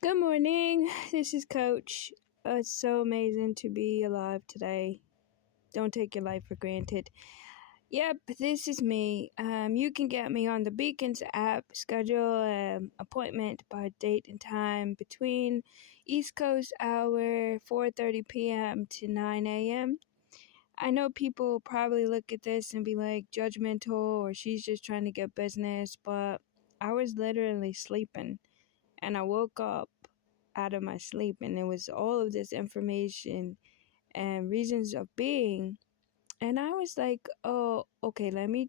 Good morning. This is Coach. It's so amazing to be alive today. Don't take your life for granted. Yep, this is me. You can get me on the Beacons app. Schedule an appointment by date and time between East Coast hour 4:30 p.m. to 9 a.m. I know people probably look at this and be like judgmental or she's just trying to get business, but I was literally sleeping and I woke up out of my sleep and it was all of this information and reasons of being, and I was like, oh, okay, let me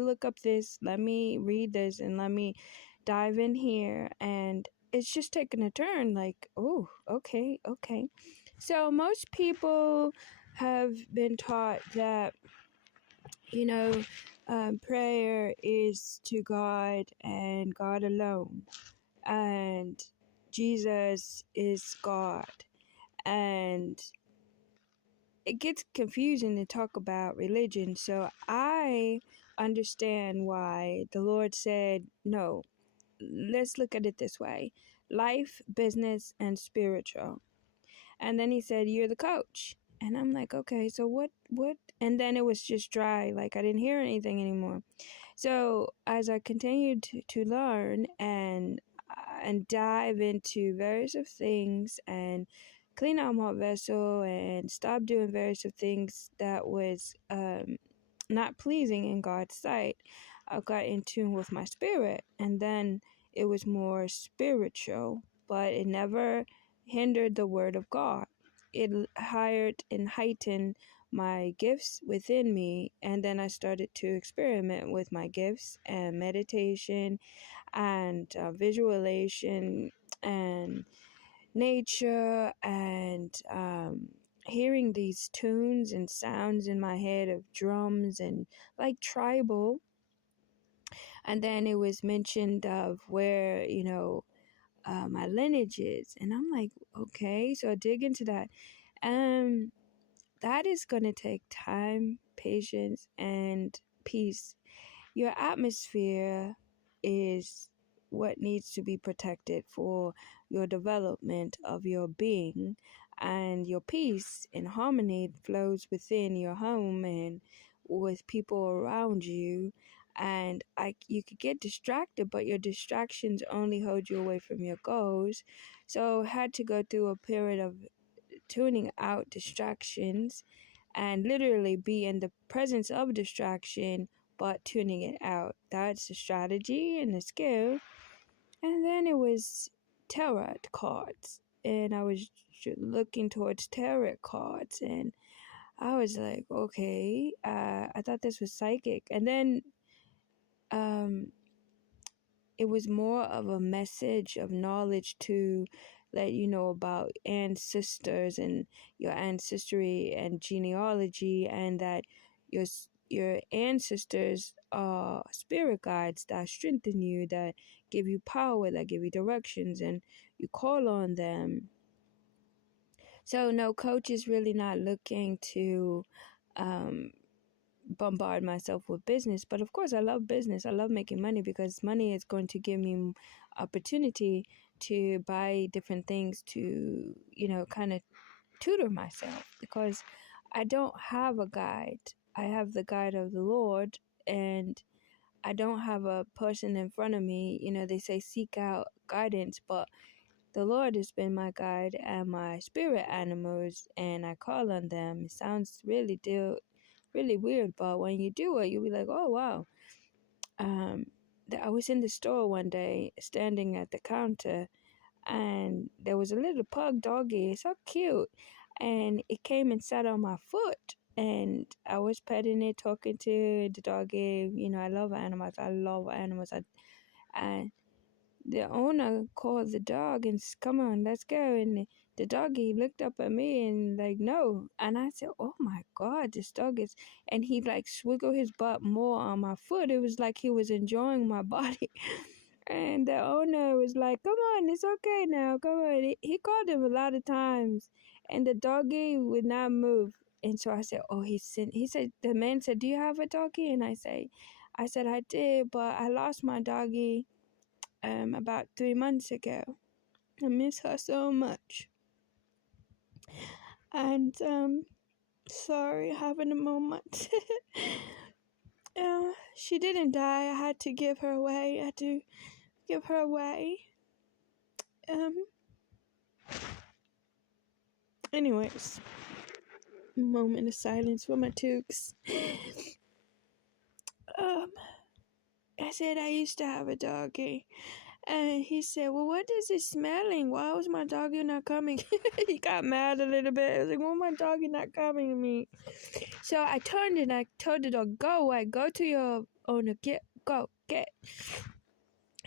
look up this, let me read this, and let me dive in here. And it's just taking a turn, like, oh, okay. So most people have been taught that, prayer is to God and God alone, and Jesus is God. And it gets confusing to talk about religion. So I understand why the Lord said, no, let's look at it this way: life, business, and spiritual. And then he said, you're the coach. And I'm like, okay, so what? And then it was just dry. Like I didn't hear anything anymore. So as I continued to learn and dive into various of things and clean out my vessel and stop doing various of things that was not pleasing in God's sight, I got in tune with my spirit, and then it was more spiritual, but it never hindered the word of God. It hired and heightened my gifts within me, and then I started to experiment with my gifts and meditation and visualization and nature and hearing these tunes and sounds in my head of drums and like tribal. And then it was mentioned of where my lineage is, and I'm like, okay, so I dig into that. That is going to take time, patience, and peace. Your atmosphere is what needs to be protected for your development of your being, and your peace and harmony flows within your home and with people around you. And you could get distracted, but your distractions only hold you away from your goals. So I had to go through a period of tuning out distractions and literally be in the presence of distraction but tuning it out. That's the strategy and the skill. And then it was tarot cards, and I was looking towards tarot cards, and I was like, okay, I thought this was psychic. And then it was more of a message of knowledge to let you know about ancestors and your ancestry and genealogy, and that your ancestors are spirit guides that strengthen you, that give you power, that give you directions, and you call on them. So no, coach is really not looking to bombard myself with business, but of course I love business. I love making money because money is going to give me opportunity to buy different things to kind of tutor myself, because I don't have a guide. I have the guide of the Lord, and I don't have a person in front of me. They say seek out guidance, but the Lord has been my guide and my spirit animals, and I call on them. It sounds really weird, but when you do it, you'll be like, oh wow. I was in the store one day standing at the counter, and there was a little pug doggy, so cute, and it came and sat on my foot, and I was petting it, talking to the doggy. I love animals. And the owner called the dog and said, come on, let's go. And the doggy looked up at me and like, no. And I said, oh my God, this dog is, and he like swiggled his butt more on my foot. It was like he was enjoying my body. And the owner was like, come on, it's okay now, come on. He called him a lot of times, and the doggy would not move. And so I said, oh, he said, the man said, do you have a doggy? And I said, I did, but I lost my doggy about 3 months ago. I miss her so much. And sorry, having a moment. She didn't die. I had to give her away. Anyways, moment of silence for my tooks. I said I used to have a doggy. And he said, well, what is it smelling? Why was my doggy not coming? He got mad a little bit. I was like, why my doggy not coming to me? So I turned and I told the dog, go away. Go to your owner. Get.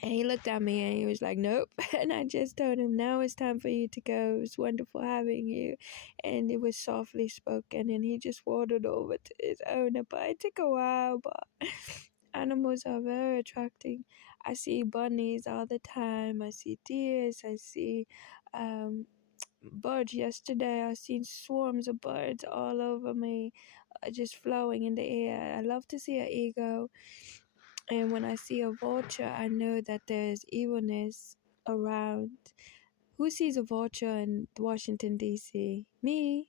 And he looked at me and he was like, nope. And I just told him, now it's time for you to go. It was wonderful having you. And it was softly spoken. And he just waddled over to his owner. But it took a while. But animals are very attracting. I see bunnies all the time. I see deers. I see birds. Yesterday I seen swarms of birds all over me, just flowing in the air. I love to see an eagle. And when I see a vulture, I know that there's evilness around. Who sees a vulture in Washington, D.C.? Me.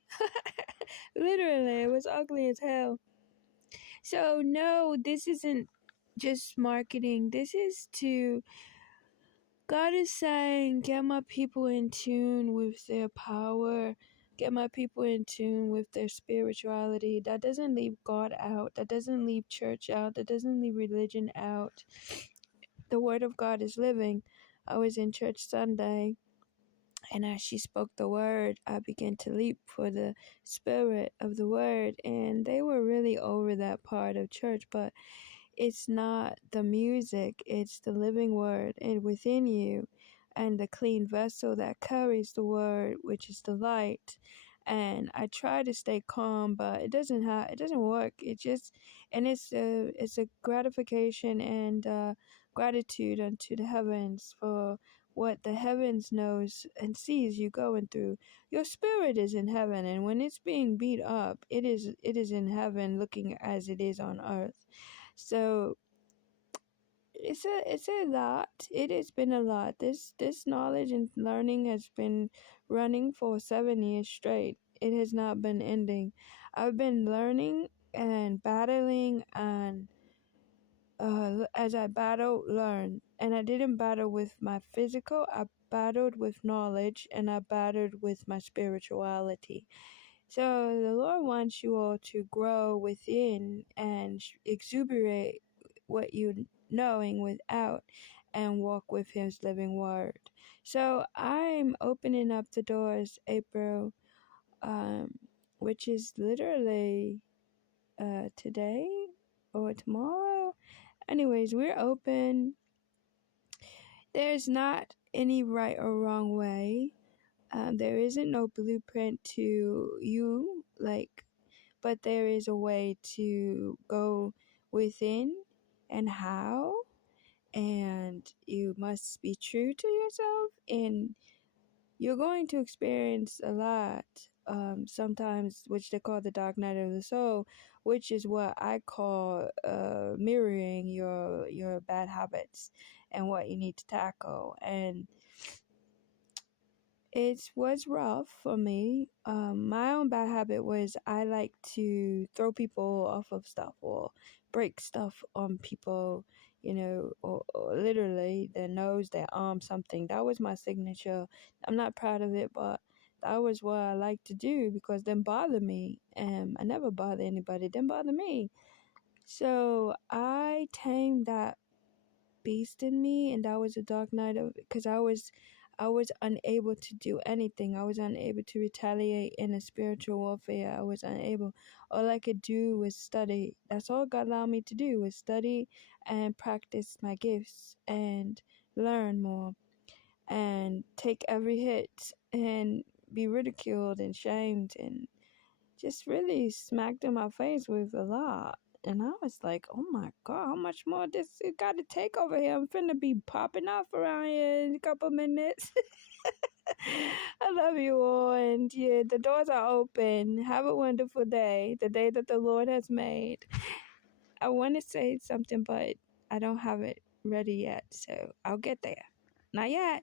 Literally, it was ugly as hell. So, no, this isn't just marketing. This is God is saying, get my people in tune with their power. Get my people in tune with their spirituality. That doesn't leave God out. That doesn't leave church out. That doesn't leave religion out. The word of God is living. I was in church Sunday, and as she spoke the word, I began to leap for the spirit of the word. And they were really over that part of church, but it's not the music, it's the living word and within you, and the clean vessel that carries the word, which is the light. And I try to stay calm, but it doesn't work. It's a gratification and gratitude unto the heavens for what the heavens knows and sees you going through. Your spirit is in heaven, and when it's being beat up, it is in heaven, looking as it is on earth. So it's a lot. It has been a lot. This knowledge and learning has been running for 7 years straight. It has not been ending. I've been learning and battling, and as I battled, learn. And I didn't battle with my physical. I battled with knowledge, and I battled with my spirituality. So the Lord wants you all to grow within and exuberate what you knowing without, and walk with His living word. So I'm opening up the doors April, which is literally today or tomorrow. Anyways, we're open. There's not any right or wrong way. There isn't no blueprint to you, but there is a way to go within and how, and you must be true to yourself, and you're going to experience a lot, sometimes, which they call the dark night of the soul, which is what I call mirroring your bad habits and what you need to tackle. And it was rough for me. My own bad habit was I like to throw people off of stuff or break stuff on people, or literally their nose, their arm, something. That was my signature. I'm not proud of it, but that was what I like to do because them bother me. I never bother anybody. Them bother me. So I tamed that beast in me, and that was a dark night of because I was unable to do anything. I was unable to retaliate in a spiritual warfare. I was unable. All I could do was study. That's all God allowed me to do, was study and practice my gifts and learn more and take every hit and be ridiculed and shamed and just really smacked in my face with a lot. And I was like, oh my God, how much more this it got to take over here? I'm finna be popping off around here in a couple minutes. I love you all. And yeah, the doors are open. Have a wonderful day, the day that the Lord has made. I want to say something, but I don't have it ready yet, so I'll get there. Not yet.